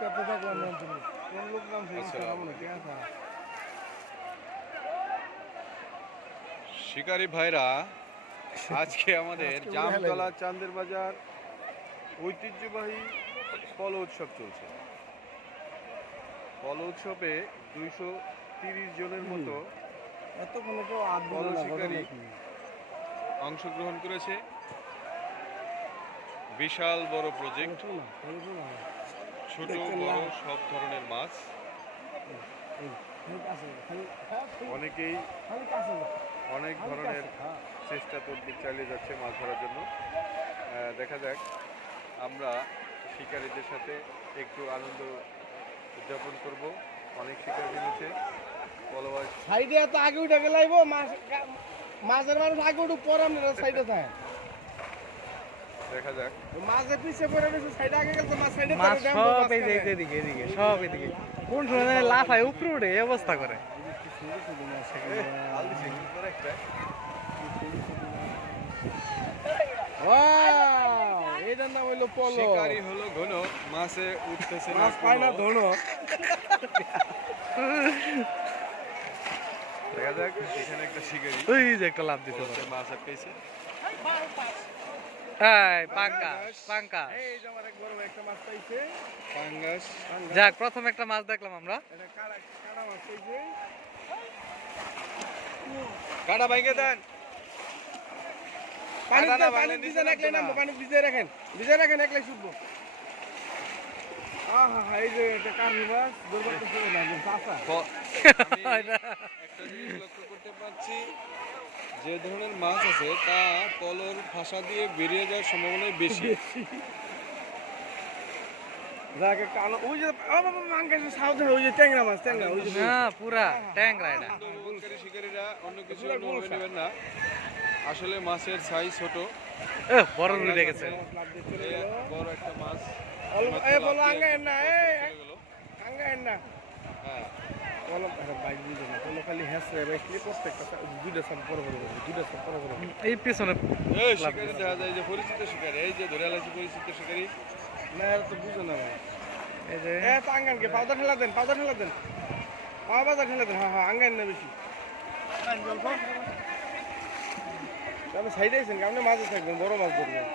দেখতে দেখলাম না তুমি কোন লোক নাম শিকারী ভাইরা আজকে আমাদের জামতলা চান্দের বাজার ঐতিহ্যবাহী পল উৎসব চলছে। পল উৎসবে দুইশো তিরিশ জনের মতো না শিকারি। অংশগ্রহণ করেছে। বিশাল বড় প্রজেক্ট ছোট বড় সব ধরনের মাছ। অনেকেই অনেক ধরনের চেষ্টা তদবির চালিয়ে যাচ্ছে মাছ ধরার জন্য। দেখা যাক আমরা শিকারীদের সাথে একটু আনন্দ উদযাপন করব। অনেক শিকার পলবাস সাইডে এত আগে উঠে গেলাইবো মাছ মাছের মানুষ আগে উঠুক পরে আপনারা সাইডে থাকে দেখা যাক। মাছের পিছিয়ে পড়ে রয়েছে সাইডে আগে গেলে তো মাছ সাইডে মাছ সব এই যে এদিকে এদিকে সব এদিকে। কোন সময় লাফায় উপরে উঠে এই অবস্থা করে। এটার নাম হইল পলো শিকারি হলো ঘন মাছে উঠতেছে মাছ পায় না। ধরো দেখা যাক এখানে একটা শিকারি। ওই যে একটা লাভ দিতে পারে। মাছ আটকাইছে যাক প্রথম একটা মাছ দেখলাম আমরা। কাটা ভাঙে দেন। পানি ভিজে রাখেন। ভিজে রাখেন একলাই শুধবো যে ধরনের মাছ আছে তা পলর ফাঁসা দিয়ে বেরিয়ে যাওয়ার সম্ভাবনা বেশি। আসলে মাছের সাইজ ছোট। বড় একটা মাছ বলো হ্যাঁ বলো বাইক বুঝে না বলো খালি প্রত্যেকটা দুইটা সাম সাম এই পিছনে এই শিকারী দেখা যায় যে পরিচিত শিকারী এই যে ধরে আলাইছে পরিচিত শিকারী না এরা তো বুঝে না ভাই এই যে এ তো আঙ্গানকে পাউডার ঠেলা দেন পাউডার ঠেলা দেন পাওয়া বাজার ঠেলা দেন হ্যাঁ হ্যাঁ আঙ্গান না বেশি আপনি সাইডে আছেন আপনি মাঝে থাকবেন বড় মাছ ধরবেন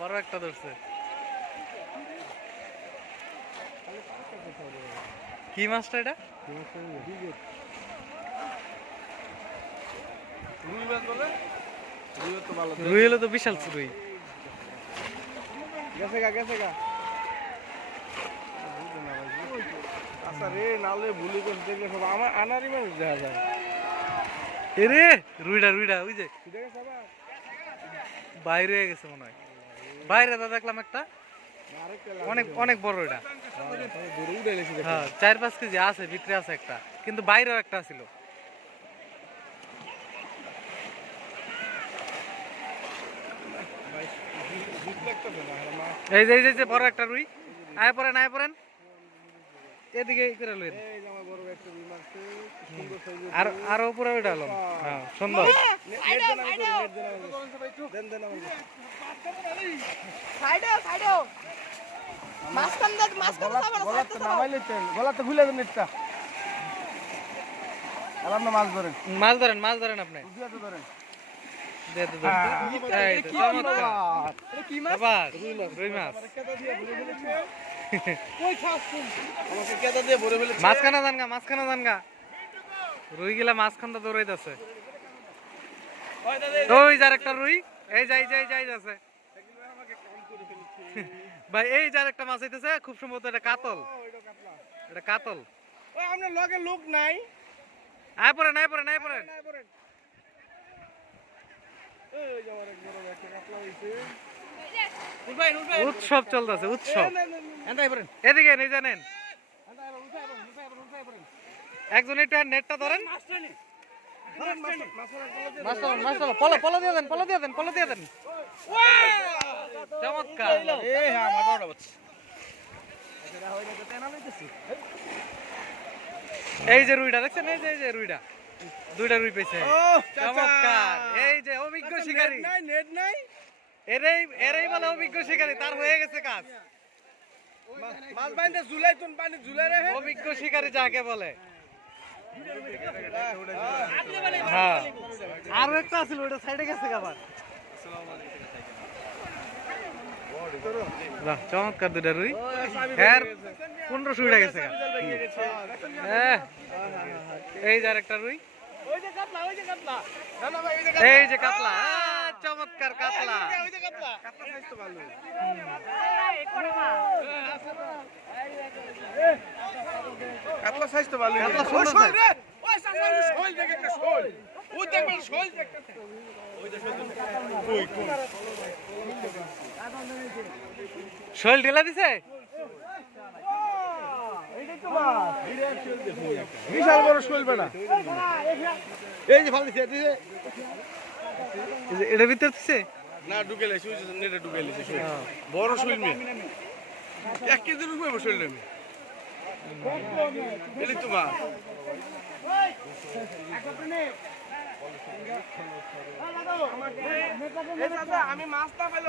বড় একটা ধরছে। কি মাছটা এটা? রুই তো হলো তো বিশাল রুই। গেছে গা গেছে গা। আচ্ছা রে নালে ভুলি করে দেখলে সব আমার আনারই মানুষ দেখা যায়। এরে রুইডা রুইডা ওই যে। ঠিক আছে বাবা বাইরে গেছে মনে হয়। বাইরে দাদা দেখলাম একটা। অনেক অনেক বড় এটা। হ্যাঁ চার পাঁচ কেজি আছে ভিতরে আছে একটা। কিন্তু বাইরেও একটা ছিল। এই যে, এই যে বড় একটা রুই। আয় পড়েন আয় পড়েন। এদিকে করে লইন। আর আর উপরে ওইটা হলো হ্যাঁ সুন্দর। মাছ ধরেন। মাছ ধরেন আপনি। ধরেন। মাঝখানা জানগা মাঝখানা জানগা রুই গিলা মাঝখানটা দৌড়াইতেছে। ওই যার একটা রুই। এই যাই যাই যাই যাচ্ছে ভাই এই যার একটা মাছ হইতেছে খুব সম্ভবত এটা কাতল। এটা কাতল। ওই আপনার লগে লোক নাই। আয় পড়েন। আয় পড়েন আয় পড়েন নাই পড়েন এই যে আমার এক বড় একটা কাতলা হইছে উৎসব চলতেছে উৎসব। এদিকে এই জানেন একজন একটু নেটটা ধরেন ধরেন মাছ মাছের গলা দিয়ে মাছ ধরেন। মাছ ধরেন পলো পলো দিয়ে দেন পলো দিয়ে দেন পলো দিয়ে দেন। চমৎকার। এই হ্যাঁ আমার বড় বাচ্চা। এই যে রুইটা দেখছেন? এই যে এই যে রুইটা। দুইটা রুই পেয়েছে। চমৎকার। এই যে অভিজ্ঞ শিকারী। নাই নেট নাই। এরাই এরাই বলে অভিজ্ঞ শিকারী তার হয়ে গেছে কাজ। মাছ বাইন্দে ঝুলাই তুন পানি ঝুলাই রে অভিজ্ঞ শিকারী যাকে বলে। হ্যাঁ। আরও একটা আছিল ওটা সাইডে গেছে আবার। চমৎকার দুটা রুই। এর পনেরোশো উঠে গেছে হ্যাঁ, এই যে আরেকটা রুই। এই যে কাতলা। চমৎকার কাতলা। কাতলা সাইজ তো ভালো কাতলা রে! ওই দেখ একটা শৈল ঢেলা দিছে? বিশাল বড় শোল বেটা এই যে ফাল দিছে যে। ভিতর দিছে? না ঢুকে যে নেটে ঢুকে লেছে বড় শোল মেয়ে। এক কেজি রুপে শোল মা আমি মাছটা পেল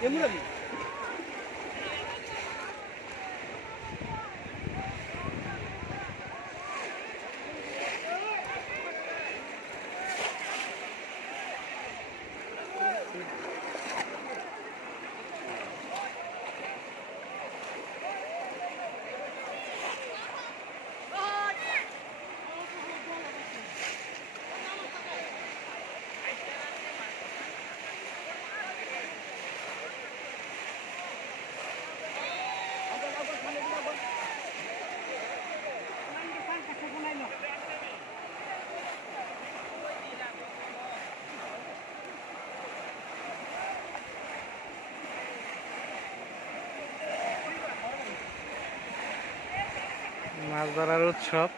এমনি মাছ ধরার উৎসব।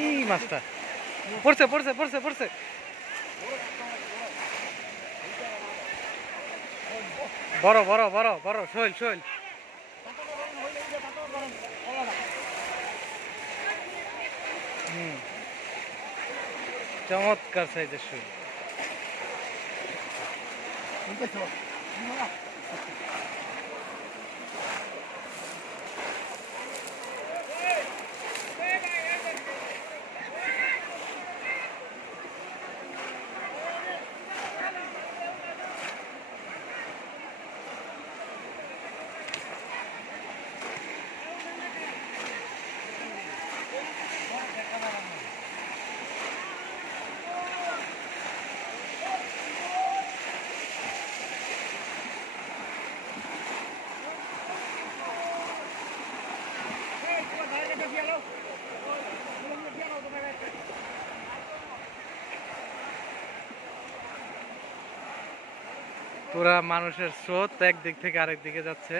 এই মাছটা। পড়ছে পড়ছে পড়ছে পড়ছে। বড় বড় বড় বড়, শৈল শৈল। চমৎকার সাইজের শৈল পুরা মানুষের স্রোত একদিক থেকে আরেক দিকে যাচ্ছে।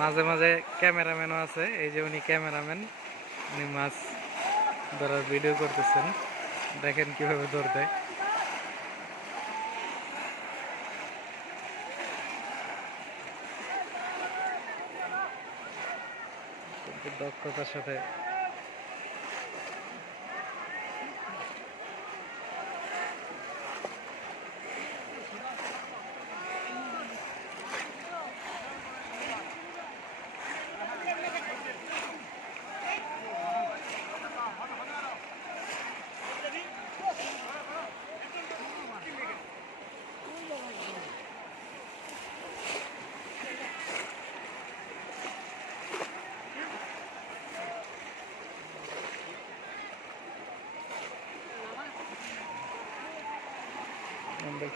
মাঝে মাঝে ক্যামেরাম্যানও আছে, এই যে উনি ক্যামেরাম্যান, উনি মাছ ধরার ভিডিও করতেছেন। দেখেন কীভাবে ধর দেয় খুব দক্ষতার সাথে আমরা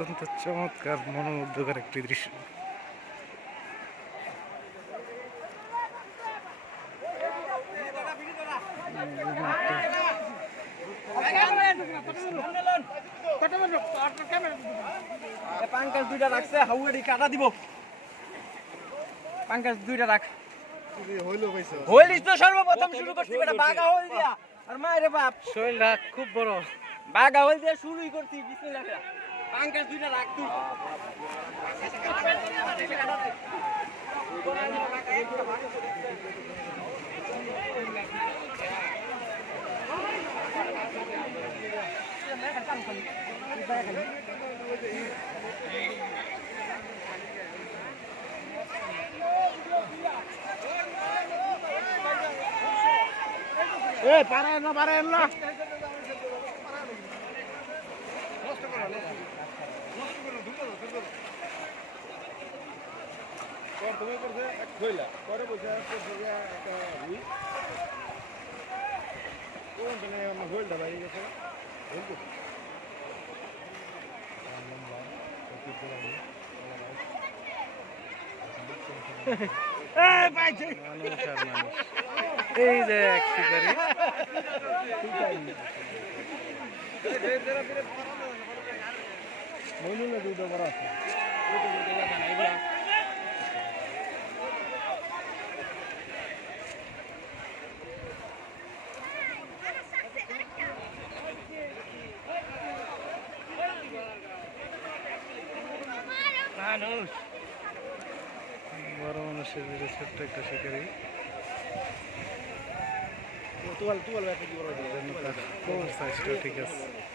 অত্যন্ত চমৎকার মনোমুগ্ধকর একটি দৃশ্য। দুইটা রাখছে হাউয়ারি কাটা দিব। দুইটা রাখ। হইলি তো সর্বপ্রথম শুরু করছি বেটা বাগা হইল দিয়া আর মায়ের বাপ। খুব বড়। বাগা হইল দিয়া শুরুই করছি বিসমিল্লাহ। পাঙ্কাস দুইটা রাখ তুই এ পারে না পারে না তুমি করছে এক হইলা পরে যে একটা রুই কোন দিনে আমার হইলটা বাইরে গেছে। হইল এই যে এক শিকারি। মইনুলে দুইটা বড় আছে। বড় মানুষের ভিতরে ছোট্ট একটা শিকারি। ঠিক আছে।